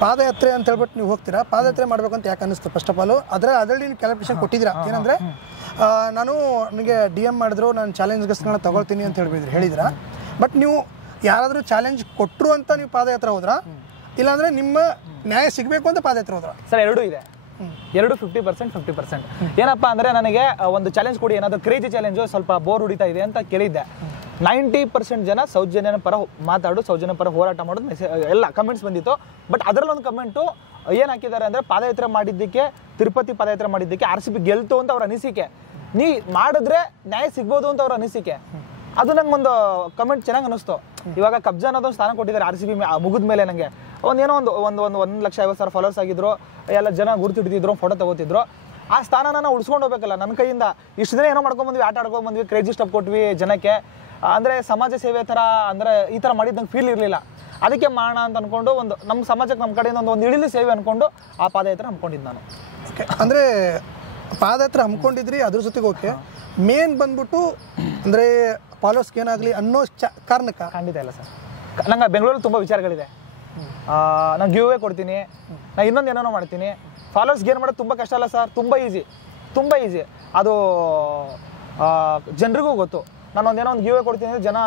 ಪಾದಯಾತ್ರೆ ಅಂತ ಹೇಳ್ಬಿಟ್ಟು ನೀವು ಹೋಗ್ತೀರಾ, ಪಾದಯಾತ್ರೆ ಮಾಡಬೇಕು ಅಂತ ಯಾಕೆ ಅನ್ನಿಸ್ತು ಫಸ್ಟ್ ಆಫ್ ಆಲ್? ಅದರಲ್ಲಿ ನೀವು ಕ್ಯಾಲ್ಕುಲೇಷನ್ ಕೊಟ್ಟಿದ್ದೀರಾ ಏನಂದರೆ ನಾನು ನನಗೆ DM ಮಾಡಿದ್ರು, ನಾನು ಚಾಲೆಂಜ್ಗಳನ್ನ ತಗೊಳ್ತೀನಿ ಅಂತ ಹೇಳಿದಿರಾ. ಬಟ್ ನೀವು ಯಾರಾದರೂ ಚಾಲೆಂಜ್ ಕೊಟ್ಟರು ಅಂತ ನೀವು ಪಾದಯಾತ್ರೆ ಹೋದ್ರಾ, ಇಲ್ಲಾಂದರೆ ನಿಮ್ಮ ನ್ಯಾಯ ಸಿಗಬೇಕು ಅಂತ ಪಾದಯಾತ್ರೆ ಹೋದ್ರಾ? ಸರ್ ಎರಡೂ ಇದೆ, ಎರಡು 50%. ಏನಪ್ಪ ಅಂದರೆ ನನಗೆ ಒಂದು ಚಾಲೆಂಜ್ ಕೊಡಿ, ಏನಾದರೂ ಕ್ರೇಜಿ ಚಾಲೆಂಜು, ಸ್ವಲ್ಪ ಬೋರ್ ಹೊಡಿತಾ ಇದೆ ಅಂತ ಕೇಳಿದ್ದೆ. 90% ಜನ ಸೌಜನ್ಯನ ಪರ ಸೌಜನ್ಯ ಪರ ಹೋರಾಟ ಮಾಡೋದು ಎಲ್ಲ ಕಮೆಂಟ್ಸ್ ಬಂದಿತ್ತು. ಬಟ್ ಅದರಲ್ಲೊಂದು ಕಮೆಂಟು ಏನು ಹಾಕಿದ್ದಾರೆ ಅಂದರೆ, ಪಾದಯಾತ್ರೆ ಮಾಡಿದ್ದಕ್ಕೆ, ತಿರುಪತಿ ಪಾದಯಾತ್ರೆ ಮಾಡಿದ್ದಕ್ಕೆ RCB ಗೆಲ್ತು ಅಂತ ಅವ್ರ ಅನಿಸಿಕೆ, ನೀ ಮಾಡಿದ್ರೆ ನ್ಯಾಯ ಸಿಗ್ಬೋದು ಅಂತ ಅವ್ರ ಅನಿಸಿಕೆ. ಅದು ನಂಗೆ ಒಂದು ಕಮೆಂಟ್ ಚೆನ್ನಾಗಿ ಅನ್ನಿಸ್ತು. ಇವಾಗ ಕಬ್ಜಾ ಅನ್ನೋದೊಂದು ಸ್ಥಾನ ಕೊಟ್ಟಿದ್ದಾರೆ RCB ಮುಗಿದ ಮೇಲೆ. ನನಗೆ ಏನೋ ಒಂದು 1,50,000 ಫಾಲೋವರ್ಸ್ ಆಗಿದ್ರು, ಎಲ್ಲ ಜನ ಗುರುತಿಡ್ತಿದ್ರು, ಫೋಟೋ ತಗೋತಿದ್ರು. ಆ ಸ್ಥಾನನ ನಾವು ಉಳಿಸ್ಕೊಂಡು ಹೋಗ್ಬೇಕಲ್ಲ. ನನ್ನ ಕೈಯಿಂದ ಇಷ್ಟು ದಿನ ಏನೋ ಮಾಡ್ಕೊಂಡ್ಬಂದ್ವಿ, ಆಟ ಆಡ್ಕೊಂಡ್ಬಂದ್ವಿ, ಕ್ರೇಜಿ ಸ್ಟೆಪ್ ಕೊಟ್ವಿ ಜನಕ್ಕೆ. ಅಂದರೆ ಸಮಾಜ ಸೇವೆ ಥರ, ಅಂದರೆ ಈ ಥರ ಮಾಡಿದ್ದು ನಂಗೆ ಫೀಲ್ ಇರಲಿಲ್ಲ. ಅದಕ್ಕೆ ಮಾಡೋಣ ಅಂತ ಅಂದ್ಕೊಂಡು ಒಂದು ನಮ್ಮ ಸಮಾಜಕ್ಕೆ ನಮ್ಮ ಕಡೆಯಿಂದ ಒಂದು ಇಳಿಲು ಸೇವೆ ಅಂದ್ಕೊಂಡು ಆ ಪಾದಯಾತ್ರೆ ಹಮ್ಮಿಕೊಂಡಿದ್ದು ನಾನು. ಓಕೆ, ಅಂದರೆ ಪಾದಯಾತ್ರೆ ಹಮ್ಮಿಕೊಂಡಿದ್ರಿ, ಅದ್ರ ಜೊತೆಗೆ ಓಕೆ. ಮೇನ್ ಬಂದ್ಬಿಟ್ಟು ಅಂದರೆ ಫಾಲೋವರ್ಸ್ಗೆ ಏನಾಗಲಿ ಅನ್ನೋ ಕಾರಣಕ್ಕೆ? ಖಂಡಿತ ಇಲ್ಲ ಸರ್. ನಂಗೆ ಬೆಂಗಳೂರಲ್ಲಿ ತುಂಬ ವಿಚಾರಗಳಿದೆ. ನಾನು ಗಿವ್ ಅವೇ ಕೊಡ್ತೀನಿ, ನಾನು ಇನ್ನೊಂದು ಏನೋ ಮಾಡ್ತೀನಿ. ಫಾಲೋವರ್ಸ್ಗೆ ಏನು ಮಾಡೋದು ತುಂಬ ಕಷ್ಟ ಅಲ್ಲ ಸರ್, ತುಂಬ ಈಸಿ. ಅದು ಜನರಿಗೂ ಗೊತ್ತು. ನಾನು ಏನೋ ಒಂದು ಗಿವ್ ಅವೇ ಕೊಡ್ತೀನಿ ಅಂದರೆ ಜನ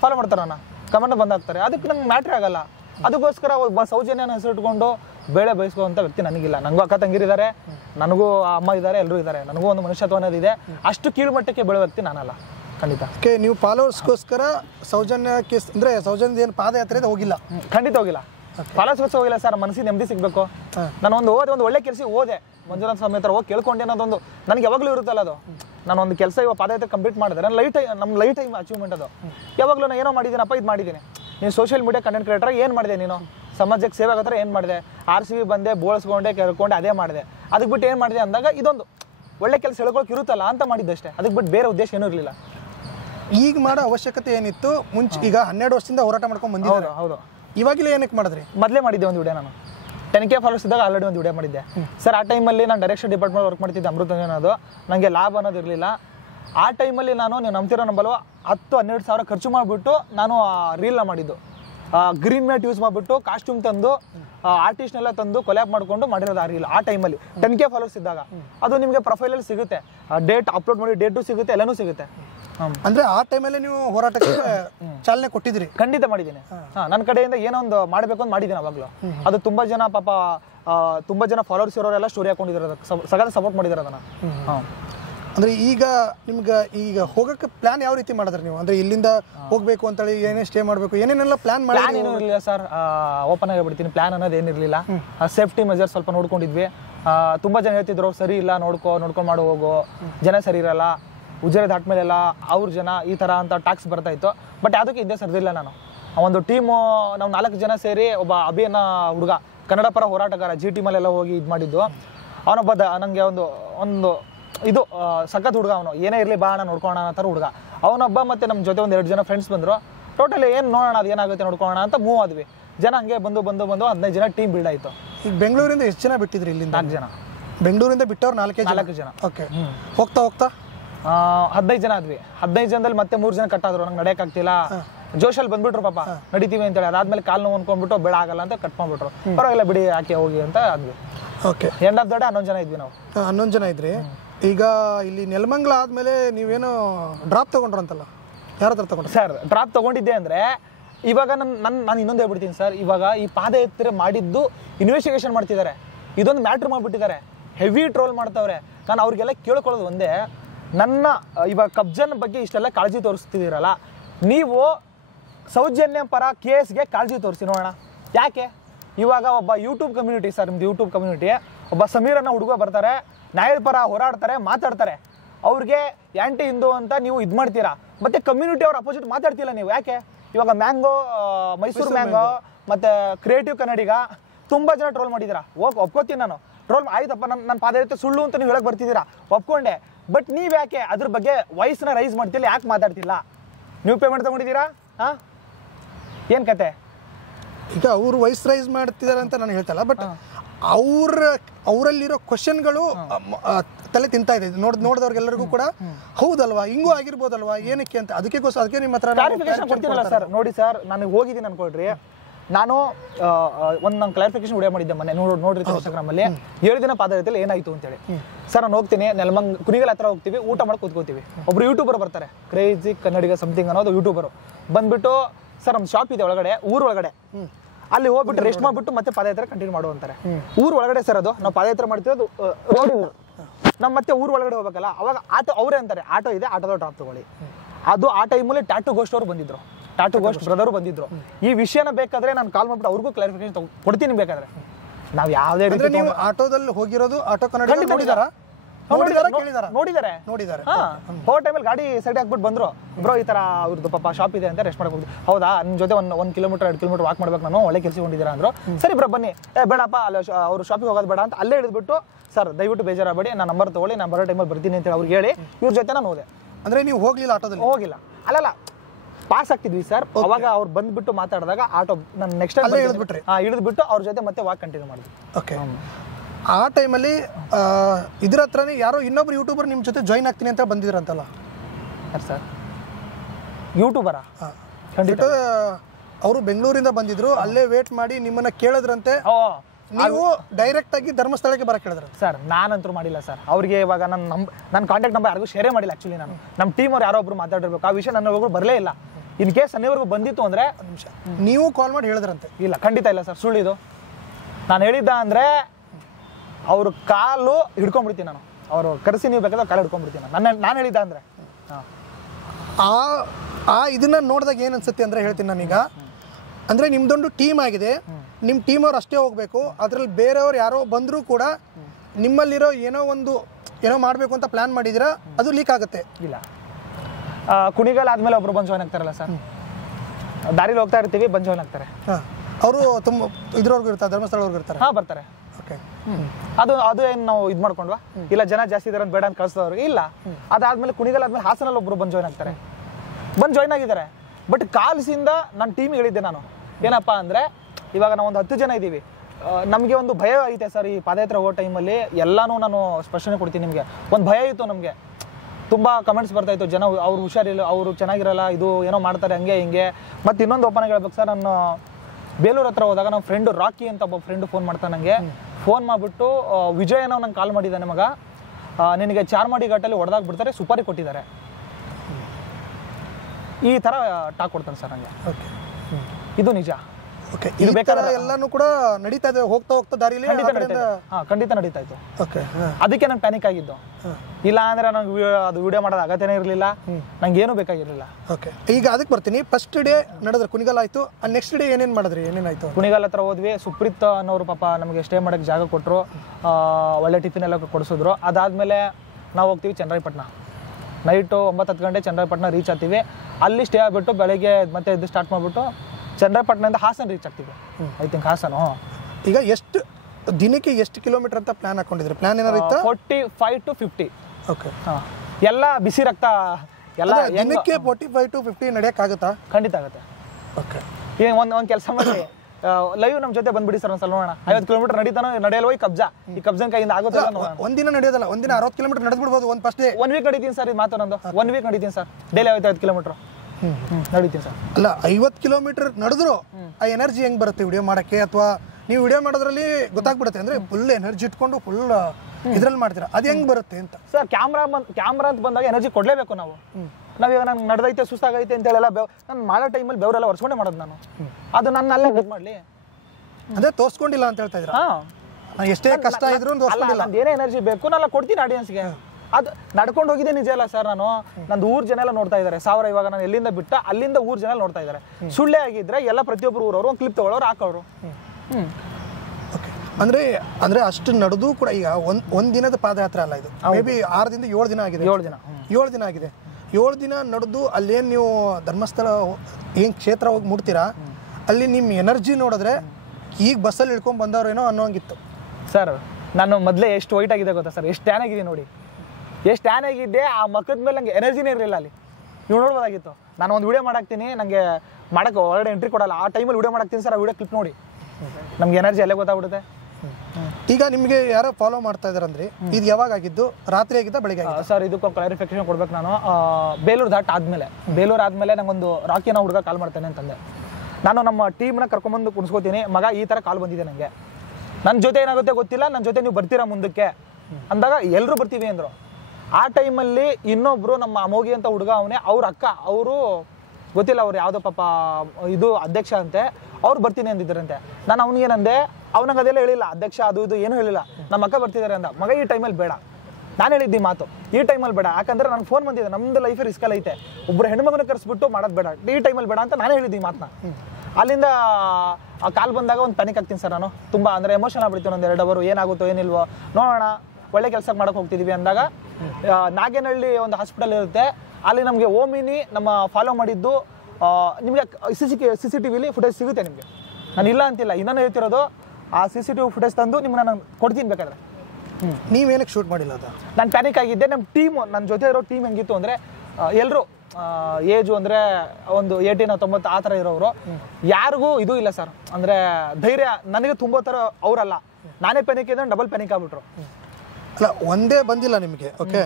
ಫಾಲೋ ಮಾಡ್ತಾರೆ, ನನ್ನ ಕಮೆಂಟ್ ಬಂದಾಗ್ತಾರೆ. ಅದಕ್ಕೆ ನಂಗೆ ಮ್ಯಾಟ್ರ್ ಆಗಲ್ಲ. ಅದಕ್ಕೋಸ್ಕರ ಸೌಜನ್ಯನ ಹೆಸರಿಟ್ಕೊಂಡು ಬೇಳೆ ಬಯಸ್ಕೊಳ್ಳುವಂಥ ವ್ಯಕ್ತಿ ನನಗಿಲ್ಲ. ನನಗೂ ಅಕ್ಕ ತಂಗಿರಿದ್ದಾರೆ, ನನಗೂ ಅಮ್ಮ ಇದ್ದಾರೆ, ಎಲ್ಲರೂ ಇದ್ದಾರೆ. ನನಗೂ ಒಂದು ಮನುಷ್ಯತ್ವ ಅನ್ನೋದಿದೆ. ಅಷ್ಟು ಕೀಳುಮಟ್ಟಕ್ಕೆ ಬೆಳೋ ವ್ಯಕ್ತಿ ನಾನಲ್ಲ, ಖಂಡಿತ. ಓಕೆ, ನೀವು ಫಾಲೋವರ್ಸ್ಗೋಸ್ಕರ ಸೌಜನ್ಯಕ್ಕೆ ಅಂದರೆ ಸೌಜನ್ಯದ ಏನು ಪಾದಯಾತ್ರೆ ಹೋಗಿಲ್ಲ? ಖಂಡಿತ ಹೋಗಿಲ್ಲ. ಫಾಲೋವರ್ಸ್ಗೋಸ್ಕರ ಹೋಗಿಲ್ಲ ಸರ್. ಮನಸ್ಸಿಗೆ ನೆಮ್ಮದಿ ಸಿಗಬೇಕು. ನಾನು ಒಂದು ಒಳ್ಳೆ ಕೆಲಸ ಹೋದೆ, ಮಂಜುನಾಥ ಸ್ವಾಮಿ ಹತ್ರ ಹೋಗಿ ಕೇಳ್ಕೊಂಡೆ ಅನ್ನೋದೊಂದು ನನಗೆ ಯಾವಾಗಲೂ ಇರುತ್ತಲ್ಲ. ಅದು ನಾನು ಒಂದು ಕೆಲಸ ಇವಾಗ ಪಾದಯಾತ್ರೆ ಕಂಪ್ಲೀಟ್ ಮಾಡಿದ್ರೆ ನಮ್ಮ ಲೈಫ್ ಟೈಮ್ ಅಚೀವ್ಮೆಂಟ್ ಅದು. ಯಾವಾಗಲೂ ನಾನು ಏನೋ ಮಾಡಿದ್ದೀನಪ್ಪ, ಇದು ಮಾಡಿದ್ದೀನಿ. ನೀನು ಸೋಷಿಯಲ್ ಮೀಡಿಯಾ ಕಂಟೆಂಟ್ ಕ್ರಿಯೇಟರ್ ಏನು ಮಾಡಿದೆ, ನೀನು ಸಮಾಜಕ್ಕೆ ಸೇವೆ ಆಗೋ ಥರ ಏನು ಮಾಡಿದೆ? RCB ಬಂದೆ, ಬೋಳಿಸ್ಕೊಂಡೆ, ಕೇಳ್ಕೊಂಡೆ, ಅದೇ ಮಾಡಿದೆ. ಅದಕ್ಕೆ ಬಿಟ್ಟು ಏನು ಮಾಡಿದೆ ಅಂದಾಗ ಇದೊಂದು ಒಳ್ಳೆ ಕೆಲಸ ಹೇಳ್ಕೊಳಕ್ಕೆ ಇರುತ್ತಲ್ಲ ಅಂತ ಮಾಡಿದ್ದಷ್ಟೇ. ಅದಕ್ಕೆ ಬಿಟ್ಟು ಬೇರೆ ಉದ್ದೇಶ ಏನೂ ಇರಲಿಲ್ಲ. ಈಗ ಮಾಡೋ ಅವಶ್ಯಕತೆ ಏನಿತ್ತು ಮುಂಚೆ? ಈಗ 12 ವರ್ಷದಿಂದ ಹೋರಾಟ ಮಾಡ್ಕೊಂಡು ಬಂದಿದ್ದಾರೆ. ಹೌದು. ಇವಾಗಲೇ ಏನಕ್ಕೆ ಮಾಡಿದ್ರಿ? ಮೊದಲೇ ಮಾಡಿದ್ದೆ ಒಂದು ವಿಡಿಯೋ. ನಾನು 10K ಫಾಲೋವರ್ಸ್ ಇದ್ದಾಗ ಆಲ್ರೆಡಿ ಒಂದು ವಿಡಿಯೋ ಮಾಡಿದ್ದೆ ಸರ್. ಆ ಟೈಮಲ್ಲಿ ನಾನು ಡೈರೆಕ್ಷನ್ ಡಿಪಾರ್ಟ್ಮೆಂಟ್ ವರ್ಕ್ ಮಾಡ್ತಿದ್ದೆ, ಅಮೃತ ಅನ್ನೋದು. ನನಗೆ ಲಾಭ ಅನ್ನೋದು ಇರಲಿಲ್ಲ. ಆ ಟೈಮಲ್ಲಿ ನೀವು ನಂಬ್ತಿರೋ ನಂಬಲ್ವ, 10-12 ಸಾವಿರ ಖರ್ಚು ಮಾಡಿಬಿಟ್ಟು ನಾನು ರೀಲ್ನ ಮಾಡಿದ್ದು. ಗ್ರೀನ್ ಮ್ಯಾಟ್ ಯೂಸ್ ಮಾಡಿಬಿಟ್ಟು, ಕಾಸ್ಟ್ಯೂಮ್ ತಂದು, ಆರ್ಟಿಸ್ಟ್ನೆಲ್ಲ ತಂದು ಕೊಲ್ಯಾಬ್ ಮಾಡಿಕೊಂಡು ಮಾಡಿರೋದು ಆ ರೀಲ್. ಆ ಟೈಮಲ್ಲಿ 10K ಫಾಲೋವರ್ಸ್ ಇದ್ದಾಗ. ಅದು ನಿಮಗೆ ಪ್ರೊಫೈಲಲ್ಲಿ ಸಿಗುತ್ತೆ, ಡೇಟ್ ಅಪ್ಲೋಡ್ ಮಾಡಿ ಡೇಟು ಸಿಗುತ್ತೆ, ಎಲ್ಲನೂ ಸಿಗುತ್ತೆ. ಅಂದರೆ ಆ ಟೈಮಲ್ಲಿ ನೀವು ಹೋರಾಟಕ್ಕೆ ಚಾಲನೆ ಕೊಟ್ಟಿದ್ರಿ? ಖಂಡಿತ ಮಾಡಿದ್ದೀನಿ. ನನ್ನ ಕಡೆಯಿಂದ ಏನೋ ಒಂದು ಮಾಡಬೇಕು ಅಂತ ಮಾಡಿದ್ದೀನಿ ಅವಾಗಲೂ. ಅದು ತುಂಬ ಜನ ಪಾಪ, ತುಂಬ ಜನ ಫಾಲೋವರ್ಸ್ ಇರೋರೆಲ್ಲ ಸ್ಟೋರಿ ಹಾಕೊಂಡಿದ್ದಾರೆ, ಸಗದ ಸಪೋರ್ಟ್ ಮಾಡಿದ್ದಾರೆ ಅದನ್ನು. ಅಂದರೆ ಈಗ ನಿಮ್ಗೆ ಈಗ ಹೋಗೋಕ್ಕೆ ಪ್ಲಾನ್ ಯಾವ ರೀತಿ ಮಾಡಿದ್ರಿ ನೀವು? ಅಂದರೆ ಇಲ್ಲಿಂದ ಹೋಗಬೇಕು ಅಂತೇಳಿ ಏನೇ ಸ್ಟೇ ಮಾಡಬೇಕು, ಏನೇನೆಲ್ಲ ಪ್ಲಾನ್ ಏನೂ ಇರಲಿಲ್ಲ ಸರ್. ಓಪನ್ ಆಗಿ ಬಿಡ್ತೀನಿ, ಪ್ಲಾನ್ ಅನ್ನೋದು ಏನಿರಲಿಲ್ಲ. ಸೇಫ್ಟಿ ಮೆಜರ್ಸ್ ಸ್ವಲ್ಪ ನೋಡ್ಕೊಂಡಿದ್ವಿ. ತುಂಬ ಜನ ಹೇಳ್ತಿದ್ರು, ಸರಿ ಇಲ್ಲ, ನೋಡ್ಕೊಂಡು ಮಾಡಿ ಹೋಗು, ಜನ ಸರಿ ಇರಲ್ಲ, ಉಜಿರೆ ದಾಟ್ ಮೇಲೆಲ್ಲ ಅವ್ರ ಜನ ಈ ಥರ ಅಂತ ಟಾಕ್ಸ್ ಬರ್ತಾ ಇತ್ತು. ಬಟ್ ಯಾವುದಕ್ಕೆ ಹಿಂದೆ ಸರಿದಿಲ್ಲ. ನಾನು ಒಂದು ಟೀಮು, ನಾವು 4 ಜನ ಸೇರಿ, ಒಬ್ಬ ಅಭಿಯನ್ನ ಹುಡುಗ, ಕನ್ನಡ ಪರ ಹೋರಾಟಗಾರ, GT ಮೇಲೆಲ್ಲ ಹೋಗಿ ಇದು ಮಾಡಿದ್ದು. ಅವನೊಬ್ಬ ನನಗೆ ಒಂದು ಇದು ಸಖತ್ ಹುಡುಗ. ಅವನು ಏನೇ ಇರಲಿ ಬಾ ನಾನು ನೋಡ್ಕೊಳ್ಳೋಣ ಅನ್ನೋ ಥರ ಹುಡುಗ ಅವನೊಬ್ಬ. ಮತ್ತು ನಮ್ಮ ಜೊತೆ 1-2 ಜನ ಫ್ರೆಂಡ್ಸ್ ಬಂದರು. ಟೋಟಲಿ ಏನು ನೋಡೋಣ, ಅದು ಏನಾಗುತ್ತೆ ನೋಡ್ಕೊಳ್ಳೋಣ ಅಂತ ಮೂವ್ ಆದ್ವಿ. ಜನ ಹಂಗೆ ಬಂದು 15 ಜನ ಟೀಮ್ ಬಿಲ್ಡ್ ಆಯಿತು. ಈಗ ಬೆಂಗಳೂರಿಂದ ಎಷ್ಟು ಜನ ಬಿಟ್ಟಿದ್ರಿ? ಇಲ್ಲಿಂದ 4 ಜನ. ಬೆಂಗಳೂರಿಂದ ಬಿಟ್ಟವ್ರು 4 ಜನ. ಓಕೆ, ಹೋಗ್ತಾ 15 ಜನ ಆದ್ವಿ. 15 ಜನದಲ್ಲಿ ಮತ್ತೆ 3 ಜನ ಕಟ್ಟಾದ್ರು. ನಂಗೆ ನಡೆಯೋಕ್ಕಾಗ್ತಿಲ್ಲ, ಜೋಶಲ್ಲಿ ಬಂದ್ಬಿಟ್ರು ಪಾಪ, ನಡಿತೀವಿ ಅಂತೇಳಿ. ಅದಾದ್ಮೇಲೆ ಕಾಲು ನೋವು ಅನ್ಕೊಂಡ್ಬಿಟ್ಟು ಬೇಡ ಆಗಲ್ಲ ಅಂತ ಕಟ್ ಮಾಡ್ಬಿಟ್ರು. ಪರವಾಗಿಲ್ಲ ಬಿಡಿ, ಯಾಕೆ ಹೋಗಿ ಅಂತ ಆದ್ವಿ. Okay, end of the day 11 ಜನ ಇದ್ವಿ ನಾವು. 11 ಜನ ಇದ್ರಿ. ಈಗ ಇಲ್ಲಿ ನೆಲಮಂಗಲ ಆದಮೇಲೆ ನೀವೇನೋ ಡ್ರಾಪ್ ತೊಗೊಂಡ್ರಂತಲ್ಲ, ಯಾರ ಹತ್ರ ತೊಗೊಂಡ್ರಿ ಸರ್? ಡ್ರಾಪ್ ತೊಗೊಂಡಿದ್ದೆ ಅಂದರೆ, ಇವಾಗ ನಾನು ಇನ್ನೊಂದು ಹೇಳ್ಬಿಡ್ತೀನಿ ಸರ್. ಇವಾಗ ಈ ಪಾದಯಾತ್ರೆ ಮಾಡಿದ್ದು ಇನ್ವೆಸ್ಟಿಗೇಷನ್ ಮಾಡ್ತಿದ್ದಾರೆ, ಇದೊಂದು ಮ್ಯಾಟ್ರ್ ಮಾಡಿಬಿಟ್ಟಿದ್ದಾರೆ, ಹೆವಿ ಟ್ರೋಲ್ ಮಾಡ್ತಾವ್ರೆ. ನಾನು ಅವ್ರಿಗೆಲ್ಲ ಕೇಳ್ಕೊಳ್ಳೋದು ಒಂದೇ, ನನ್ನ ಇವಾಗ ಕಬ್ಜನ್ ಬಗ್ಗೆ ಇಷ್ಟೆಲ್ಲ ಕಾಳಜಿ ತೋರಿಸ್ತಿದ್ದೀರಲ್ಲ, ನೀವು ಸೌಜನ್ಯ ಪರ ಕೇಸ್ಗೆ ಕಾಳಜಿ ತೋರಿಸಿ ನೋಡೋಣ. ಯಾಕೆ? ಇವಾಗ ಒಬ್ಬ ಯೂಟ್ಯೂಬ್ ಕಮ್ಯುನಿಟಿ ಸರ್, ನಿಮ್ದು ಯೂಟ್ಯೂಬ್ ಕಮ್ಯುನಿಟಿ, ಒಬ್ಬ ಸಮೀರ್ ಅನ್ನೋ ಹುಡುಗ ಬರ್ತಾರೆ, ನ್ಯಾಯದ ಪರ ಹೋರಾಡ್ತಾರೆ, ಮಾತಾಡ್ತಾರೆ. ಅವ್ರಿಗೆ ಆ್ಯಂಟಿ ಹಿಂದೂ ಅಂತ ನೀವು ಇದು ಮಾಡ್ತೀರಾ, ಮತ್ತು ಕಮ್ಯುನಿಟಿ ಅವ್ರ ಅಪೋಸಿಟ್ ಮಾತಾಡ್ತಿಲ್ಲ ನೀವು. ಯಾಕೆ? ಇವಾಗ ಮ್ಯಾಂಗೋ, ಮೈಸೂರು ಮ್ಯಾಂಗೋ ಮತ್ತು ಕ್ರಿಯೇಟಿವ್ ಕನ್ನಡಿಗ ತುಂಬ ಜನ ಟ್ರೋಲ್ ಮಾಡಿದ್ದೀರಾ. ಒಪ್ಕೋತೀನಿ ನಾನು, ಟ್ರೋಲ್ ಆಯ್ತಪ್ಪ, ನನ್ನ ಪಾದಯಾತ್ರೆ ಸುಳ್ಳು ಅಂತ ನೀವು ಹೇಳಕ್ಕೆ ಬರ್ತಿದ್ದೀರಾ, ಒಪ್ಕೊಂಡೆ. ಬಟ್ ನೀವು ಯಾಕೆ ಅದ್ರ ಬಗ್ಗೆ ವಾಯ್ಸ್ನ ರೈಸ್ ಮಾಡ್ತಿಲ್ಲ? ಯಾಕೆ ಮಾತಾಡ್ತಿಲ್ಲ? ನೀವು ಪೇಮೆಂಟ್ ತೊಗೊಂಡಿದ್ದೀರಾ? ಏನು ಕತೆ? ಈಗ ಅವರು ವಾಯ್ಸ್ ರೈಸ್ ಮಾಡ್ತಿದ್ದಾರೆ ಅಂತ ನಾನು ಹೇಳ್ತಲ್ಲ, ಬಟ್ ಅವರಲ್ಲಿರೋ ಕ್ವಶನ್ಗಳು ತಲೆ ತಿಂತಾ ಇದೆ. ನೋಡಿದವ್ರಿಗೆಲ್ಲರಿಗೂ ಕೂಡ ಹೌದಲ್ವಾ, ಹಿಂಗೂ ಆಗಿರ್ಬೋದಲ್ವಾ, ಏನಕ್ಕೆ ಅಂತ. ಅದಕ್ಕೆ ನಿಮ್ಮ ಹತ್ರ ಕ್ಲಾರಿಫಿಕೇಶನ್ ಕೊಡ್ತೀನಲ್ಲ ಸರ್. ನೋಡಿ ಸರ್, ನಾನು ಹೋಗಿದ್ದೀನಿ ಅನ್ಕೊಳ್ರಿ, ನಾನು ಒಂದು ನಾನು ಕ್ಲಾರಿಫಿಕೇಶನ್ ವಿಡಿಯೋ ಮಾಡಿದ್ದೆ ಮೊನ್ನೆ ನೋಡಿರ್ತೀನಿ ಇನ್ಸ್ಟಾಗ್ರಾಮಲ್ಲಿ 7 ದಿನ ಪಾದಯಾತ್ರೆಯಲ್ಲಿ ಏನಾಯ್ತು ಅಂತೇಳಿ. ಸರ್ ನಾನು ಹೋಗ್ತೀನಿ ಕುಣಿಗಲ್ ಹತ್ರ ಹೋಗ್ತೀವಿ, ಊಟ ಮಾಡಿ ಕೂತ್ಕೋತೀವಿ. ಒಬ್ರು ಯೂಟ್ಯೂಬರ್ ಬರ್ತಾರೆ, ಕ್ರೇಜಿ ಕನ್ನಡಿಗ ಸಮಥಿಂಗ್ ಅನ್ನೋದು ಯೂಟ್ಯೂಬರು ಬಂದ್ಬಿಟ್ಟು, ಸರ್ ನಮ್ಮ ಶಾಪ್ ಇದೆ ಒಳಗಡೆ, ಊರ್ ಒಳಗಡೆ, ಅಲ್ಲಿ ಹೋಗ್ಬಿಟ್ಟು ರೆಸ್ಟ್ ಮಾಡ್ಬಿಟ್ಟು ಮತ್ತೆ ಪಾದಯಾತ್ರೆ ಕಂಟಿನ್ಯೂ ಮಾಡು ಅಂತಾರೆ. ಊರ್ ಒಳಗಡೆ ಸರ್ ಅದು ನಾವು ಪಾದಯಾತ್ರೆ ಮಾಡ್ತಿರೋದು ರೋಡ್ ನಮ್ಮ ಮತ್ತೆ ಊರ್ ಒಳಗಡೆ ಹೋಗ್ಬೇಕಲ್ಲ, ಅವಾಗ ಆಟೋ ಅವರೇ ಅಂತಾರೆ ಆಟೋ ಇದೆ, ಆಟೋದ ಟಾಪ್ ತಗೊಳ್ಳಿ. ಅದು ಆ ಟೈಮಲ್ಲಿ ಟ್ಯಾಟೂ ಗೋಸ್ಟ್ ಅವರು ಬಂದಿದ್ರು, ಟ್ಯಾಟೂ ಗೋಸ್ಟ್ ಬ್ರದರು ಬಂದಿದ್ರು. ಈ ವಿಷಯನ ಬೇಕಾದ್ರೆ ನಾನು ಕಾಲ್ ಮಾಡ್ಬಿಟ್ಟು ಅವ್ರಿಗೂ ಕ್ಲಾರಿಫಿಕೇಶನ್ ಕೊಡ್ತೀನಿ ಬೇಕಾದ್ರೆ. ನಾವು ಯಾವುದೇ ರೀತಿ ನೀವು ಆಟೋದಲ್ಲಿ ಹೋಗಿರೋದು ಆಟೋ ಕನ್ನಡ ನೋಡಿದ್ದಾರೆ. ಹೋಗೋ ಟೈಮಲ್ಲಿ ಗಾಡಿ ಸೈಡ್ ಹಾಕ್ಬಿಟ್ಟು ಬಂದ್ರು, ಬ್ರೋ ಈ ತರ ಅವ್ರದ್ದು ಪಾಪ ಶಾಪ್ ಇದೆ ಅಂತ ರೆಸ್ಟ್ ಮಾಡಕ್ ಹೋಗಿ. ಹೌದಾ, ನಿಮ್ಮ ಜೊತೆ 1 ಕಿಲೋಮೀಟರ್ 2 ಕಿಲೋಮೀಟರ್ ವಾಕ್ ಮಾಡ್ಬೇಕು, ನಾನು ಒಳ್ಳೆ ಕೆಲಸ ಹೊಂದಿದ್ದೀರಾ ಅಂದ್ರು. ಸರಿ ಬ್ರೋ ಬನ್ನಿ, ಬೇಡಪ್ಪ ಅಲ್ಲ ಅವ್ರು ಶಾಪಿಗೆ ಹೋಗೋದು ಬೇಡ ಅಂತ ಅಲ್ಲೇ ಹಿಡಿದ್ಬಿಟ್ಟು, ಸರ್ ದಯವಿಟ್ಟು ಬೇಜಾರಾಗಬೇಡಿ, ನಾನು ನಂಬರ್ ತಗೊಳ್ಳಿ, ನಾನು ಬರೋ ಟೈಮಲ್ಲಿ ಬರ್ತೀನಿ ಅಂತ ಅವ್ರಿಗೆ ಹೇಳಿ ಇವ್ರ ಜೊತೆ ನಾನು ಹೋದೆ. ಅಂದ್ರೆ ನೀವು ಹೋಗ್ಲಿಲ್ಲ ಆಟೋದಲ್ಲಿ? ಹೋಗಿಲ್ಲ, ಅಲ್ಲಲ್ಲ ಪಾಸ್ ಆಗ್ತಿದ್ವಿ ಸರ್. ಅವಾಗ ಅವ್ರು ಬಂದ್ಬಿಟ್ಟು ಮಾತಾಡಿದಾಗ ಆಟೋ ನಾನು ನೆಕ್ಸ್ಟ್ ಟೈಮ್ ಇಳಿದ್ಬಿಟ್ಟು ಅವ್ರ ಜೊತೆ ಮತ್ತೆ ವಾಕ್ ಕಂಟಿನ್ಯೂ ಮಾಡಿದ್ವಿ. ಓಕೆ, ಆ ಟೈಮಲ್ಲಿ ಇದ್ರ ಹತ್ರನೇ ಯಾರೋ ಇನ್ನೊಬ್ರು ಯೂಟ್ಯೂಬರ್ ನಿಮ್ಮ ಜೊತೆ ಜಾಯ್ನ್ ಆಗ್ತೀನಿ ಅಂತ ಬಂದಿದ್ರಂತಲ್ಲ? ಯಾರು ಸರ್ ಯೂಟ್ಯೂಬರಾ? ಖಂಡಿತ ಅವರು ಬೆಂಗಳೂರಿಂದ ಬಂದಿದ್ರು, ಅಲ್ಲೇ ವೇಟ್ ಮಾಡಿ ನಿಮ್ಮನ್ನ ಕೇಳಿದ್ರಂತೆ, ನೀವು ಡೈರೆಕ್ಟ್ ಆಗಿ ಧರ್ಮಸ್ಥಳಕ್ಕೆ ಬರಕ್ಕೆ ಹೇಳಿದ್ರು. ಸರ್ ನಾನಂತೂ ಮಾಡಿಲ್ಲ ಸರ್. ಅವ್ರಿಗೆ ಇವಾಗ ನನ್ನ ಕಾಂಟ್ಯಾಕ್ಟ್ ನಂಬರ್ ಯಾರಿಗೂ ಶೇರೇ ಮಾಡಿಲ್ಲ. ಆಕ್ಚುಲಿ ನಾನು ನಮ್ಮ ಟೀಮ್ ಅವ್ರು ಯಾರೋ ಒಬ್ರು ಮಾತಾಡಿರ್ಬೇಕು, ಆ ವಿಷಯ ನನ್ನ ಒಬ್ಬರು ಬರಲೇ ಇಲ್ಲ. ಇನ್ ಕೇಸ್ ಅನ್ನೋವರೆಗೂ ಬಂದಿತ್ತು ಅಂದ್ರೆ ನೀವು ಕಾಲ್ ಮಾಡಿ ಹೇಳಿದ್ರಂತೆ? ಇಲ್ಲ, ಖಂಡಿತ ಇಲ್ಲ ಸರ್, ಸುಳ್ಳಿದು. ನಾನು ಹೇಳಿದ್ದ ಅಂದ್ರೆ ಅವ್ರ ಕಾಲು ಹಿಡ್ಕೊಂಡ್ಬಿಡ್ತೀನಿ ನಾನು, ಅವರು ಕರೆಸಿ ನೀವು ಬೇಕಾದ್ರೆ ಕಾಲು ಹಿಡ್ಕೊಂಡ್ಬಿಡ್ತೀನಿ ನಾನು ಹೇಳಿದ್ದ ಅಂದ್ರೆ. ಇದನ್ನ ನೋಡಿದಾಗ ಏನ್ ಅನ್ಸುತ್ತೆ ಅಂದ್ರೆ ಹೇಳ್ತೀನಿ ನಾನೀಗ, ಅಂದ್ರೆ ನಿಮ್ದೊಂದು ಟೀಮ್ ಆಗಿದೆ, ನಿಮ್ಮ ಟೀಮ್ ಅವ್ರು ಅಷ್ಟೇ ಹೋಗ್ಬೇಕು, ಅದ್ರಲ್ಲಿ ಬೇರೆಯವ್ರು ಯಾರೋ ಬಂದರೂ ಕೂಡ ನಿಮ್ಮಲ್ಲಿರೋ ಏನೋ ಮಾಡಬೇಕು ಅಂತ ಪ್ಲಾನ್ ಮಾಡಿದಿರಾ, ಅದು ಲೀಕ್ ಆಗುತ್ತೆ. ಇಲ್ಲ, ಕುಣಿಗಲ್ ಆದ್ಮೇಲೆ ಒಬ್ರು ಬಂದು ಜಾಯ್ನ್ ಆಗ್ತಾರಲ್ಲ ಸರ್, ದಾರಿಲಿ ಹೋಗ್ತಾ ಇರ್ತೀವಿ, ಬಂದು ಜಾಯ್ನ್ ಆಗ್ತಾರೆ. ಅವರು ತುಂಬ ಇದ್ರವ್ರಿಗೂ ಇರ್ತಾರೆ, ಧರ್ಮಸ್ಥಳವ್ರಿಗೂ ಇರ್ತಾರೆ? ಬರ್ತಾರೆ. ಓಕೆ, ಅದು ಏನು ನಾವು ಇದು ಮಾಡ್ಕೊಂಡ್ವಾ? ಇಲ್ಲ ಜನ ಜಾಸ್ತಿ ಇದಾರೆ ಬೇಡ ಅಂತ ಕಳಿಸಿದವ್ರಿಗೆ ಇಲ್ಲ. ಅದಾದ್ಮೇಲೆ ಕುಣಿಗಲ್ ಆದ್ಮೇಲೆ ಹಾಸನಲ್ಲಿ ಒಬ್ರು ಬಂದು ಜಾಯ್ನ್ ಆಗ್ತಾರೆ, ಬಂದು ಜಾಯ್ನ್ ಆಗಿದ್ದಾರೆ. ಬಟ್ ಕಾಲ್ಸಿಂದ ನನ್ನ ಟೀಮಿಗೆ ಹೇಳಿದ್ದೆ ನಾನು, ಏನಪ್ಪ ಅಂದರೆ ಇವಾಗ ನಾವು ಒಂದು 10 ಜನ ಇದ್ದೀವಿ, ನಮಗೆ ಒಂದು ಭಯ ಐತೆ ಸರ್. ಈ ಪಾದಯಾತ್ರೆ ಹೋಗೋ ಟೈಮಲ್ಲಿ ಎಲ್ಲನೂ ನಾನು ಸ್ಪಷ್ಟನೆ ಕೊಡ್ತೀನಿ ನಿಮಗೆ. ಒಂದು ಭಯ ಇತ್ತು ನಮಗೆ, ತುಂಬ ಕಮೆಂಟ್ಸ್ ಬರ್ತಾಯಿತ್ತು, ಜನ ಅವ್ರು ಹುಷಾರಿಲ್ಲ, ಅವರು ಚೆನ್ನಾಗಿರಲ್ಲ, ಇದು ಏನೋ ಮಾಡ್ತಾರೆ ಹಂಗೆ ಹಿಂಗೆ. ಮತ್ತು ಇನ್ನೊಂದು ಓಪನ್ ಆಗಿ ಹೇಳ್ಬೇಕು ಸರ್, ನಾನು ಬೇಲೂರು ಹತ್ರ ಹೋದಾಗ ನಮ್ಮ ಫ್ರೆಂಡು ರಾಕಿ ಅಂತ ಒಬ್ಬ ಫ್ರೆಂಡು ಫೋನ್ ಮಾಡ್ತಾನೆ ನನಗೆ. ಫೋನ್ ಮಾಡಿಬಿಟ್ಟು ವಿಜಯ್ ಅನ್ನೋ ನಂಗೆ ಕಾಲ್ ಮಾಡಿದ್ದಾನೆ, ಮಗ ನಿನಗೆ ಚಾರ್ಮಾಡಿ ಘಾಟಲ್ಲಿ ಹೊಡೆದಾಗ್ಬಿಡ್ತಾರೆ, ಸುಪಾರಿ ಕೊಟ್ಟಿದ್ದಾರೆ, ಈ ಥರ ಟಾಕ್ ಕೊಡ್ತಾನೆ ಸರ್ ನನಗೆ. ಇದು ನಿಜ. ಓಕೆ, ಇದು ಬೇಕಾದ್ರೆ ಎಲ್ಲಾನು ಕೂಡ ನಡೀತಾ ಇದೆ, ಹೋಗ್ತಾ ದಾರಿಲಿ ಖಂಡಿತ ನಡೀತಾ ಇತ್ತು. ಓಕೆ, ಅದಕ್ಕೆ ನಾನು ಪ್ಯಾನಿಕ್ ಆಗಿದ್ದು. ಇಲ್ಲ ಅಂದ್ರೆ ನಂಗೆ ಅದು ವಿಡಿಯೋ ಮಾಡೋದು ಅಗತ್ಯನೇ ಇರಲಿಲ್ಲ, ನಂಗೆ ಏನು ಬೇಕಾಗಿರಲಿಲ್ಲ. ಓಕೆ, ಈಗ ಅದಕ್ಕೆ ಬರ್ತೀನಿ. ಫಸ್ಟ್ ಡೇ ನಡೆದ್ರೆ ಕುಣಿಗಲ್ ಆಯ್ತು, ನೆಕ್ಸ್ಟ್ ಡೇ ಏನೇನು ಮಾಡಿದ್ರಿ, ಏನೇನಾಯ್ತು? ಕುಣಿಗಲ್ ಹತ್ರ ಹೋದ್ವಿ, ಸುಪ್ರೀತ್ ಅನ್ನೋರು ಪಾಪ ನಮಗೆ ಸ್ಟೇ ಮಾಡೋಕ್ಕೆ ಜಾಗ ಕೊಟ್ಟರು, ಒಳ್ಳೆ ಟಿಫಿನ್ ಎಲ್ಲ ಕೊಡಿಸಿದ್ರು. ಅದಾದಮೇಲೆ ನಾವು ಹೋಗ್ತೀವಿ ಚನ್ನರಾಯಪಟ್ಟಣ. ನೈಟು 9-10 ಗಂಟೆ ಚನ್ನರಾಯಪಟ್ಟಣ ರೀಚ್ ಆಗ್ತೀವಿ. ಅಲ್ಲಿ ಸ್ಟೇ ಆಗಿಬಿಟ್ಟು ಬೆಳಗ್ಗೆ ಮತ್ತೆ ಇದು ಸ್ಟಾರ್ಟ್ ಮಾಡಿಬಿಟ್ಟು ಚನ್ನರಾಯಪಟ್ಟಣದಿಂದ ಹಾಸನ ರೀಚ್ ಆಗ್ತೀವಿ. I think Hassan. ಈಗ ಎಷ್ಟು ದಿನಕ್ಕೆ ಎಷ್ಟು ಕಿಲೋಮೀಟರ್ ಅಂತ ಪ್ಲಾನ್ ಹಾಕೊಂಡಿದ್ರಿ? ಪ್ಲಾನ್ ಏನಾರು ಇತ್ತಾ? 45 to 50. ಓಕೆ, ಎಲ್ಲ ಬಿಸಿ ರಕ್ತ ಎಲ್ಲ ದಿನಕ್ಕೆ 45 to 50 ನಡೆಯೋಕ್ಕಾಗುತ್ತಾ? ಖಂಡಿತ ಆಗುತ್ತೆ. ಓಕೆ, ಈಗ ಒಂದು ಕೆಲಸ ಮಾಡಿ ಲೈವ್ ನಮ್ಮ ಜೊತೆ ಬಂದ್ಬಿಡಿ ಸರ್, ಒಂದ್ಸಲ ನೋಡೋಣ. 50 ಕಿಲೋಮೀಟರ್ ನಡೀತಾನೋ ನಡೆಯಲ್ವೋ ಈ ಕಬ್ಜನ್ ಕೈಯಿಂದ ಆಗುತ್ತೆ? ಒಂದಿನ ನಡೆಯೋದಲ್ಲ, ಒಂದಿನ 60 ಕಿಲೋಮೀಟರ್ ನಡೆದ್ಬಿಡ್ಬೋದು ಒಂದು ಫಸ್ಟ್ ಡೇ. 1 ವೀಕ್ ನಡೀತೀನಿ ಸರ್, ಇದು ಮಾತು ನಂದು. 1 ವೀಕ್ ನಡೀತೀನಿ ಸರ್, ಡೈಲಿ 50 ಕಿಲೋಮೀಟರ್ ನಡೀತೀನಿ ಸರ್. ಅಲ್ಲ, 50 ಕಿಲೋಮೀಟರ್ ನಡೆದ್ರು ಆ ಎನರ್ಜಿ ಹೆಂಗ್ ಬರುತ್ತೆ ವಿಡಿಯೋ ಮಾಡಕ್ಕೆ? ಅಥವಾ ನೀವು ವಿಡಿಯೋ ಮಾಡೋದ್ರಲ್ಲಿ ಗೊತ್ತಾಗ್ಬಿಡುತ್ತೆ, ಅಂದ್ರೆ ಫುಲ್ ಎನರ್ಜಿ ಇಟ್ಕೊಂಡು ಫುಲ್ ಇದ್ರಲ್ಲಿ ಮಾಡ್ತೀರಾ, ಅದು ಹೆಂಗ್ ಬರುತ್ತೆ ಅಂತ? ಸರ್ ಕ್ಯಾಮ್ರಾ ಅಂತ ಬಂದಾಗ ಎನರ್ಜಿ ಕೊಡ್ಲೇಬೇಕು ನಾವು. ನಾವೀಗ ನಂಗೆ ನಡೆದೈತೆ ಸುಸ್ತಾಗೈತೆ ಅಂತ ಹೇಳೆಲ್ಲ ನಾನು ಮಾಡೋ ಟೈಮಲ್ಲಿ ಬೆವರೆಲ್ಲ ಒರೆಸ್ಕೊಂಡೇ ಮಾಡೋದು ನಾನು. ಅದು ನನ್ನ ಅಲ್ಲೇ ಇದು ಮಾಡಲಿ ಅದೇ ತೋರಿಸ್ಕೊಂಡಿಲ್ಲ ಅಂತ ಹೇಳ್ತಾ ಇದ್ರ? ಎಷ್ಟೇ ಕಷ್ಟ ಇದ್ರು ಏನೇ ಎನರ್ಜಿ ಬೇಕು ನಾನು ಕೊಡ್ತೀನಿ ಆಡಿಯನ್ಸ್ಗೆ. ಅದು ನಡ್ಕೊಂಡು ಹೋಗಿದ್ದೆ ನಿಜ ಅಲ್ಲ ಸರ್. ನಂದು ಊರ್ ಜನ ಎಲ್ಲ ನೋಡ್ತಾ ಇದ್ದಾರೆ. ಇವಾಗ ನಾನು ಎಲ್ಲಿಂದ ಬಿಟ್ಟ ಅಲ್ಲಿಂದ ಊರ್ ಜನ ನೋಡ್ತಾ ಇದ್ದಾರೆ. ಸುಳ್ಳೆ ಆಗಿದ್ರೆ ಎಲ್ಲ ಪ್ರತಿಯೊಬ್ಬರು ಊರವರು ಒಂದು ಕ್ಲಿಪ್ ತಗೊಳ್ಳೋರು ಹಾಕೋರು. ಅಂದ್ರೆ ಅಷ್ಟು ನಡೆದು ಕೂಡ ಈಗ ಒಂದ್ ದಿನದ ಪಾದಯಾತ್ರೆ ಅಲ್ಲ ಇದು. ಮೇ ಬಿ 6 ದಿಂದ 7 ದಿನ ಆಗಿದೆ. 7 ದಿನ ಆಗಿದೆ. 7 ದಿನ ನಡೆದು ಅಲ್ಲೇನು ನೀವು ಧರ್ಮಸ್ಥಳ ಏನ್ ಕ್ಷೇತ್ರ ಹೋಗಿ ಮುಟ್ತೀರಾ, ಅಲ್ಲಿ ನಿಮ್ಮ ಎನರ್ಜಿ ನೋಡಿದ್ರೆ ಈಗ ಬಸ್ಸಲ್ಲಿ ಇಳ್ಕೊಂಡ್ ಬಂದವ್ರೇನೋ ಅನ್ನೋಂಗಿತ್ತು ಸರ್. ನಾನು ಮೊದಲೇ ಎಷ್ಟು ವೈಟ್ ಆಗಿದೆ ಗೊತ್ತಾ ಸರ್, ಎಷ್ಟು ಟ್ಯಾನ್ ಆಗಿದೆ ನೋಡಿ, ಎಷ್ಟು ಟ್ಯಾನ್ ಆಗಿದ್ದೆ. ಆ ಮಕ್ಕದ ಮೇಲೆ ನಂಗೆ ಎನರ್ಜಿನೇ ಇರಲಿಲ್ಲ. ಅಲ್ಲಿ ನೀವು ನೋಡ್ಬೋದಾಗಿತ್ತು. ನಾನು ಒಂದು ವಿಡಿಯೋ ಮಾಡಾಕ್ತೀನಿ, ನನಗೆ ಮಾಡಕ್ಕೆ ಒಳಗಡೆ ಎಂಟ್ರಿ ಕೊಡಲ್ಲ. ಆ ಟೈಮಲ್ಲಿ ವಿಡಿಯೋ ಮಾಡಾಕ್ತೀನಿ ಸರ್. ಆ ವಿಡಿಯೋ ಕ್ಲಿಪ್ ನೋಡಿ ನಮ್ಗೆ ಎನರ್ಜಿ ಅಲ್ಲೇ ಗೊತ್ತಾಗ್ಬಿಡುತ್ತೆ. ಈಗ ನಿಮಗೆ ಯಾರೋ ಫಾಲೋ ಮಾಡ್ತಾ ಇದಾರಂದ್ರಿ, ಇದು ಯಾವಾಗ ಆಗಿದ್ದು? ರಾತ್ರಿ ಆಗಿದ್ದ ಬೆಳಿಗ್ಗೆ ಆಗಿದ್ದ? ಸರ್ ಇದಕ್ಕೆ ಕ್ಲಾರಿಫಿಕೇಶನ್ ಕೊಡ್ಬೇಕು ನಾನು. ಬೇಲೂರು ಆದ್ಮೇಲೆ ನಂಗೊಂದು ರಾಕಿ ಅನ್ನೋ ಹುಡುಗ ಕಾಲ್ ಮಾಡ್ತಾನೆ ಅಂತಂದೆ. ನಾನು ನಮ್ಮ ಟೀಮ್ನ ಕರ್ಕೊಂಬಂದು ಕುಣಿಸ್ಕೋತೀನಿ, ಮಗ ಈ ಥರ ಕಾಲ್ ಬಂದಿದೆ ನನಗೆ, ನನ್ನ ಜೊತೆ ಏನಾಗುತ್ತೆ ಗೊತ್ತಿಲ್ಲ, ನನ್ನ ಜೊತೆ ನೀವು ಬರ್ತೀರಾ ಮುಂದಕ್ಕೆ ಅಂದಾಗ ಎಲ್ಲರೂ ಬರ್ತೀವಿ ಅಂದರು. ಆ ಟೈಮಲ್ಲಿ ಇನ್ನೊಬ್ಬರು ನಮ್ಮ ಅಮೋಗಿ ಅಂತ ಹುಡುಗ ಅವನೇ, ಅವ್ರ ಅಕ್ಕ, ಅವರು ಗೊತ್ತಿಲ್ಲ ಅವ್ರು ಯಾವುದೋ ಪಾಪ ಇದು ಅಧ್ಯಕ್ಷ ಅಂತೆ, ಅವ್ರು ಬರ್ತೀನಿ ಅಂದಿದ್ದಾರಂತೆ. ನಾನು ಅವನಿಗೇನಂದೆ, ಅವನಿಗೆ ಅದೆಲ್ಲ ಹೇಳಿಲ್ಲ, ಅಧ್ಯಕ್ಷ ಅದು ಇದು ಏನೂ ಹೇಳಿಲ್ಲ, ನಮ್ಮ ಅಕ್ಕ ಬರ್ತಿದ್ದಾರೆ ಅಂದ. ಮಗ ಈ ಟೈಮಲ್ಲಿ ಬೇಡ, ನಾನು ಹೇಳಿದ್ದಿ ಮಾತು, ಈ ಟೈಮಲ್ಲಿ ಬೇಡ, ಯಾಕಂದ್ರೆ ನನಗೆ ಫೋನ್ ಬಂದಿದೆ, ನಮ್ಮದು ಲೈಫೇ ರಿಸ್ಕಲ್ ಐತೆ, ಒಬ್ಬರು ಹೆಣ್ಮಗನ ಕರೆಸ್ಬಿಟ್ಟು ಮಾಡೋದು ಬೇಡ, ಈ ಟೈಮಲ್ಲಿ ಬೇಡ ಅಂತ ನಾನೇ ಹೇಳಿದ್ದಿ ಮಾತನ್ನ. ಅಲ್ಲಿಂದ ಆ ಕಾಲ್ ಬಂದಾಗ ಒಂದು ಪ್ಯಾನಿಕ್ ಆಗ್ತೀನಿ ಸರ್ ನಾನು, ತುಂಬ ಅಂದರೆ ಎಮೋಷನ್ ಆಗ್ಬಿಡ್ತೀನಿ. ಒಂದು 2 ಅವರು ಏನಾಗುತ್ತೋ ಏನಿಲ್ವೋ ನೋಡೋಣ, ಒಳ್ಳೆ ಕೆಲಸ ಮಾಡೋಕೆ ಹೋಗ್ತಿದ್ದೀವಿ ಅಂದಾಗ ನಾಗೇನಹಳ್ಳಿ ಒಂದು ಹಾಸ್ಪಿಟಲ್ ಇರುತ್ತೆ, ಅಲ್ಲಿ ನಮಗೆ ಓಮಿನಿ ನಮ್ಮ ಫಾಲೋ ಮಾಡಿದ್ದು ನಿಮಗೆ CCTV ಫುಟೇಜ್ ಸಿಗುತ್ತೆ ನಿಮಗೆ, ನಾನು ಇಲ್ಲ ಅಂತಿಲ್ಲ. ಇನ್ನೂ ಹೇಳ್ತಿರೋದು ಆ CCTV ಫುಟೇಜ್ ತಂದು ನಿಮ್ಗೆ ನಾನು ಕೊಡ್ತೀನಿ ಬೇಕಾದ್ರೆ. ನೀವೇನಕ್ಕೆ ಶೂಟ್ ಮಾಡಿಲ್ಲ ಅದು? ನಾನು ಪ್ಯಾನಿಕ್ ಆಗಿದ್ದೆ. ನಮ್ಮ ಟೀಮು, ನನ್ನ ಜೊತೆ ಇರೋ ಟೀಮ್ ಹೆಂಗಿತ್ತು ಅಂದರೆ ಎಲ್ಲರೂ ಏಜು ಅಂದರೆ ಒಂದು 18 or 90 ಆ ಥರ ಇರೋರು, ಯಾರಿಗೂ ಇದು ಇಲ್ಲ ಸರ್, ಅಂದರೆ ಧೈರ್ಯ ನನಗೆ ತುಂಬೋ ಥರ ಅವರಲ್ಲ. ನಾನೇ ಪ್ಯಾನಿಕ್ ಇದ್ದರೆ ಡಬಲ್ ಪ್ಯಾನಿಕ್ ಆಗ್ಬಿಟ್ರು. ಅಲ್ಲ, ಒಂದೇ ಬಂದಿಲ್ಲ ನಿಮಗೆ, ಓಕೆ,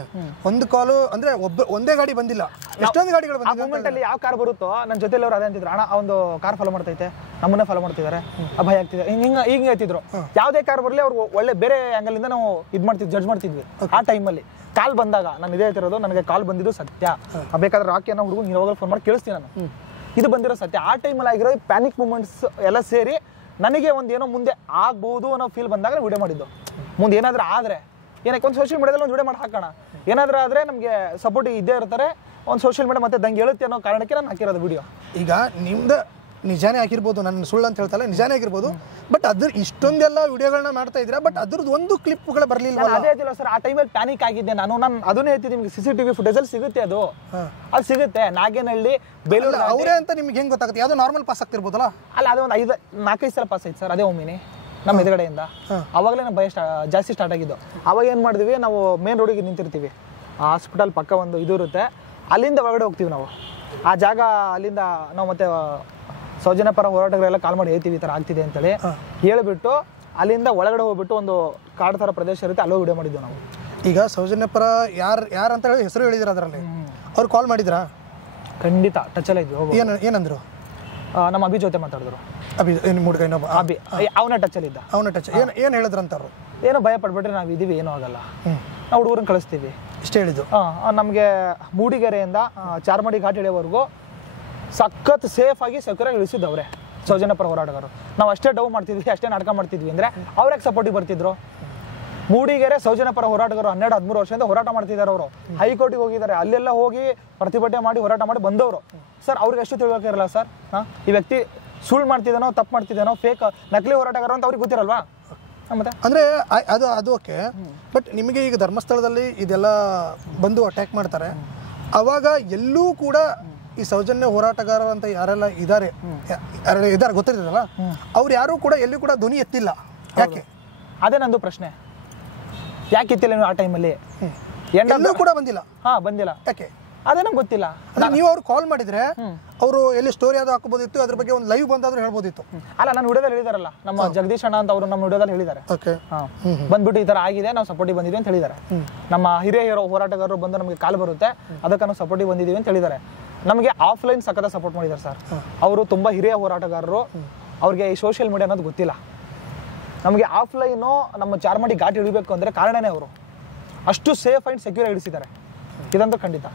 ಒಂದು ಕಾಲು ಅಂದ್ರೆ ಒಂದೇ ಗಾಡಿ ಬಂದಿಲ್ಲ, ಎಷ್ಟೊಂದು ಗಾಡಿಗಳು ಆ ಮೂಮೆಂಟ್ ಅಲ್ಲಿ ಯಾವ ಕಾರ್ ಬರುತ್ತೋ ನನ್ನ ಜೊತೆಲಿ ಅವ್ರು ಅದೇ ಅಂತಿದ್ರು, ಅಣ್ಣ ಒಂದು ಕಾರ್ ಫಾಲೋ ಮಾಡ್ತೈತೆ, ನಮ್ಮನ್ನೇ ಫಾಲೋ ಮಾಡ್ತಿದ್ದಾರೆ, ಭಯ ಆಗ್ತಿದೆ, ಹಿಂಗೆ ಹೇಳ್ತಿದ್ರು. ಯಾವುದೇ ಕಾರ್ ಬರಲಿ ಅವ್ರು ಒಳ್ಳೆ ಬೇರೆ ಆಂಗಲ್ ಇಂದ ನಾವು ಇದು ಮಾಡ್ತಿದ್ವಿ, ಜಡ್ಜ್ ಮಾಡ್ತಿದ್ವಿ. ಆ ಟೈಮಲ್ಲಿ ಕಾಲ್ ಬಂದಾಗ ನಾನು ಇದೇ ಹೇಳ್ತಿರೋದು, ನನಗೆ ಕಾಲ್ ಬಂದಿದ್ದು ಸತ್ಯ. ಬೇಕಾದ್ರೆ ರಾಕಿ ಅನ್ನೋ ಹುಡುಗ ಇವಾಗ ಫೋನ್ ಮಾಡಿ ಕೇಳಿಸ್ತೀನಿ ನಾನು, ಇದು ಬಂದಿರೋ ಸತ್ಯ. ಆ ಟೈಮಲ್ಲಿ ಆಗಿರೋ ಪ್ಯಾನಿಕ್ ಮೂಮೆಂಟ್ಸ್ ಎಲ್ಲ ಸೇರಿ ನನಗೆ ಒಂದೇನೋ ಮುಂದೆ ಆಗ್ಬಹುದು ಅನ್ನೋ ಫೀಲ್ ಬಂದಾಗ ನಾನು ವಿಡಿಯೋ ಮಾಡಿದ್ದು. ಮುಂದೆ ಏನಾದರೂ ಆದರೆ ಏನಕ್ಕೆ ಒಂದು ಸೋಷಿಯಲ್ ಮೀಡಿಯಾದಲ್ಲಿ ಒಂದು ವಿಡಿಯೋ ಮಾಡಿ ಹಾಕೋಣ, ಏನಾದರೂ ಆದರೆ ನಮಗೆ ಸಪೋರ್ಟ್ ಇದ್ದೇ ಇರ್ತಾರೆ, ಒಂದು ಸೋಷಿಯಲ್ ಮೀಡಿಯಾ ಮತ್ತೆ ದಂಗೆ ಹೇಳುತ್ತೆ ಅನ್ನೋ ಕಾರಣಕ್ಕೆ ನಾನು ಹಾಕಿರೋದು ವಿಡಿಯೋ. ಈಗ ನಿಮ್ದು ನಿಜಾನೇ ಆಗಿರ್ಬೋದು, ನನ್ನ ಸುಳ್ಳು ಅಂತ ಹೇಳ್ತಲ್ಲ, ನಿಜಾನೇ ಆಗಿರ್ಬೋದು, ಬಟ್ ಅದ್ರ ಇಷ್ಟೊಂದೆಲ್ಲ ವಿಡಿಯೋಗಳನ್ನ ಮಾಡ್ತಾ ಇದ್ದೀರಾ, ಬಟ್ ಅದ್ರದ್ದು ಒಂದು ಕ್ಲಿಪ್ಗಳು ಬರಲಿಲ್ಲ. ಅದೇ ಹೇಳ್ತಿಲ್ಲ ಸರ್, ಆ ಟೈಮಲ್ಲಿ ಪ್ಯಾನಿಕ್ ಆಗಿದ್ದೆ ನಾನು ಅದನ್ನೇ ಹೇಳ್ತಿದ್ದೆ ನಿಮಗೆ. CCTV ಫುಟೇಜಲ್ಲಿ ಸಿಗುತ್ತೆ, ಅದು ಸಿಗುತ್ತೆ. ನಾಗೇನಹಳ್ಳಿ ಬೇಲೂರು ಅವರೇ ಅಂತ ನಿಮ್ಗೆ ಹೆಂಗೆ ಗೊತ್ತಾಗುತ್ತೆ? ಯಾವುದೋ ನಾರ್ಮಲ್ ಪಾಸ್ ಆಗ್ತಿರ್ಬೋದಲ್ಲ? ಅಲ್ಲ, ಅದು ಒಂದು 4-5 ಸಲ ಪಾಸ್ ಆಯ್ತು ಸರ್, ಅದೇ ಒಮ್ಮಿನಿ ನಮ್ಮ ಎದುರುಗಡೆಯಿಂದ. ಅವಾಗಲೇ ನಮ್ಮ ಭಯ ಜಾಸ್ತಿ ಸ್ಟಾರ್ಟ್ ಆಗಿದ್ದು. ಅವಾಗ ಏನು ಮಾಡಿದ್ವಿ, ನಾವು ಮೇನ್ ರೋಡಿಗೆ ನಿಂತಿರ್ತೀವಿ, ಹಾಸ್ಪಿಟಲ್ ಪಕ್ಕ ಒಂದು ಇದು ಇರುತ್ತೆ, ಅಲ್ಲಿಂದ ಒಳಗಡೆ ಹೋಗ್ತೀವಿ ನಾವು. ಆ ಜಾಗ ಅಲ್ಲಿಂದ ನಾವು ಮತ್ತೆ ಸೌಜನ್ಯ ಪರ ಹೋರಾಟಗಳೆಲ್ಲ ಕಾಲ್ ಮಾಡಿ ಹೇಳ್ತೀವಿ ಈ ಥರ ಆಗ್ತಿದೆ ಅಂತೇಳಿ ಹೇಳಿಬಿಟ್ಟು, ಅಲ್ಲಿಂದ ಒಳಗಡೆ ಹೋಗ್ಬಿಟ್ಟು ಒಂದು ಕಾಡು ಥರ ಪ್ರದೇಶ ಇರುತ್ತೆ, ಅಲ್ಲೋ ವಿಡಿಯೋ ಮಾಡಿದ್ವಿ ನಾವು. ಈಗ ಸೌಜನ್ಯ ಪರ ಯಾರು ಅಂತ ಹೇಳಿ ಹೆಸರು ಹೇಳಿದ್ರ ಅದರಲ್ಲಿ, ಅವ್ರು ಕಾಲ್ ಮಾಡಿದ್ರಾ? ಖಂಡಿತ ಟಚಲ್ಲೇ ಇದ್ವಿ. ಏನಂದ್ರು? ನಮ್ಮ ಅಭಿ ಜೊತೆ ಮಾತಾಡಿದ್ರು. ಅಭಿ ಏನು ಹುಡುಗ ಇನ್ನೊಬ್ಬ ಅಭಿ ಅವನ ಟಚಲ್ಲಿದ್ದ. ಅವನ ಟಚ್ ಏನು ಹೇಳಿದ್ರಂತ ಅವರು? ಏನೋ ಭಯ ಪಡ್ಬಿಟ್ರೆ ನಾವು ಇದೀವಿ, ಏನೂ ಆಗಲ್ಲ, ನಾವು ಹುಡುಗರನ್ನ ಕಳಿಸ್ತೀವಿ ಇಷ್ಟೇ ಹೇಳಿದ್ದು. ನಮಗೆ ಮೂಡಿಗೆರೆಯಿಂದ ಚಾರ್ಮಾಡಿ ಘಾಟ್ ಇಳಿಯೋವರೆಗೂ ಸಖತ್ ಸೇಫ್ ಆಗಿ ಸೆಕ್ಯೂರಾಗಿ ಇಳಿಸಿದ್ದವ್ರೆ ಸೌಜನ್ಯ ಪರ ಹೋರಾಟಗಾರರು. ನಾವು ಅಷ್ಟೇ ಡೌ ಮಾಡ್ತಿದ್ವಿ, ಅಷ್ಟೇ ನಾಟಕ ಮಾಡ್ತಿದ್ವಿ ಅಂದರೆ ಅವ್ರಿಗೆ ಸಪೋರ್ಟಿಗೆ ಬರ್ತಿದ್ರು. ಮೂಡಿಗೆರೆ ಸೌಜನ್ಯ ಪರ ಹೋರಾಟಗಾರರು 12-13 ವರ್ಷದಿಂದ ಹೋರಾಟ ಮಾಡ್ತಿದ್ದಾರೆ. ಅವರು ಹೈಕೋರ್ಟಿಗೆ ಹೋಗಿದ್ದಾರೆ, ಅಲ್ಲೆಲ್ಲ ಹೋಗಿ ಪ್ರತಿಭಟನೆ ಮಾಡಿ ಹೋರಾಟ ಮಾಡಿ ಬಂದವರು. ಸರ್ ಅವ್ರಿಗೆ ಎಷ್ಟು ತಿಳ್ಬೇಕಿರಲ್ಲ ಸರ್, ಈ ವ್ಯಕ್ತಿ ಸುಳ್ಳು ಮಾಡ್ತಿದ್ದಾನೋ, ತಪ್ಪು ಮಾಡ್ತಿದ್ದಾನೋ, ಫೇಕ್ ನಕಲಿ ಹೋರಾಟಗಾರ ಅಂತ ಅವ್ರಿಗೆ ಗೊತ್ತಿರಲ್ವಾ? ಮತ್ತೆ ಅಂದರೆ ಅದು ಓಕೆ, ಬಟ್ ನಿಮಗೆ ಈಗ ಧರ್ಮಸ್ಥಳದಲ್ಲಿ ಇದೆಲ್ಲ ಬಂದು ಅಟ್ಯಾಕ್ ಮಾಡ್ತಾರೆ, ಅವಾಗ ಎಲ್ಲೂ ಕೂಡ ಈ ಸೌಜನ್ಯ ಹೋರಾಟಗಾರರು ಅಂತ ಯಾರೆಲ್ಲ ಇದ್ದಾರೆ ಗೊತ್ತಿರಲ್ಲ, ಅವ್ರು ಯಾರು ಕೂಡ ಎಲ್ಲೂ ಕೂಡ ಧ್ವನಿ ಎತ್ತಿಲ್ಲ. ಯಾಕೆ? ಅದೇ ನಂದು ಪ್ರಶ್ನೆ, ಯಾಕೆ ಎತ್ತಿಲ್ಲ ನೀವು ಆ ಟೈಮಲ್ಲಿ? ಎಲ್ಲೂ ಕೂಡ ಬಂದಿಲ್ಲ. ಬಂದಿಲ್ಲ, ಯಾಕೆ? ಅದೇ ನಮ್ಗೆ ಗೊತ್ತಿಲ್ಲ. ನೀವು ಅವ್ರು ಕಾಲ್ ಮಾಡಿದ್ರೆ ಅವರು ಎಲ್ಲಿ ಸ್ಟೋರಿ ಅದು ಹಾಕೋಬೋದಿತ್ತು, ಅದ್ರ ಬಗ್ಗೆ ಒಂದು ಲೈವ್ ಬಂದಾದ್ರೂ ಹೇಳ್ಬೋದಿತ್ತು. ಅಲ್ಲ, ನಾನು ವಿಡಿಯೋದಲ್ಲಿ ಹೇಳಿದಾರಲ್ಲ, ನಮ್ಮ ಜಗದೀಶ್ ಅಣ್ಣ ಅಂತ ಅವರು ನಮ್ಮ ವಿಡಿಯೋದಲ್ಲಿ ಹೇಳಿದ್ದಾರೆ, ಬಂದ್ಬಿಟ್ಟು ಈ ತರ ಆಗಿದೆ, ನಾವು ಸಪೋರ್ಟಿಗೆ ಬಂದಿದ್ವಿ ಅಂತ ಹೇಳಿದ್ದಾರೆ. ನಮ್ಮ ಹಿರಿಯ ಹೋರಾಟಗಾರರು ಬಂದು ನಮಗೆ ಕಾಲ್ ಬರುತ್ತೆ, ಅದಕ್ಕೆ ನಾವು ಸಪೋರ್ಟಿಗೆ ಬಂದಿದ್ದೀವಿ ಅಂತ ಹೇಳಿದ್ದಾರೆ. ನಮಗೆ ಆಫ್ಲೈನ್ ಸಖತ್ ಸಪೋರ್ಟ್ ಮಾಡಿದ್ದಾರೆ ಸರ್. ಅವರು ತುಂಬಾ ಹಿರಿಯ ಹೋರಾಟಗಾರರು, ಅವ್ರಿಗೆ ಈ ಸೋಷಿಯಲ್ ಮೀಡಿಯಾ ಅನ್ನೋದು ಗೊತ್ತಿಲ್ಲ. ನಮಗೆ ಆಫ್ಲೈನು ನಮ್ಮ ಚಾರ್ಮಾಡಿ ಘಾಟ್ ಇಳಿಬೇಕು ಅಂದ್ರೆ ಕಾರಣನೇ ಅವರು. ಅಷ್ಟು ಸೇಫ್ ಆ್ಯಂಡ್ ಸೆಕ್ಯೂರ್ ಇಳಿಸಿದ್ದಾರೆ, ಇದಂತೂ ಖಂಡಿತ.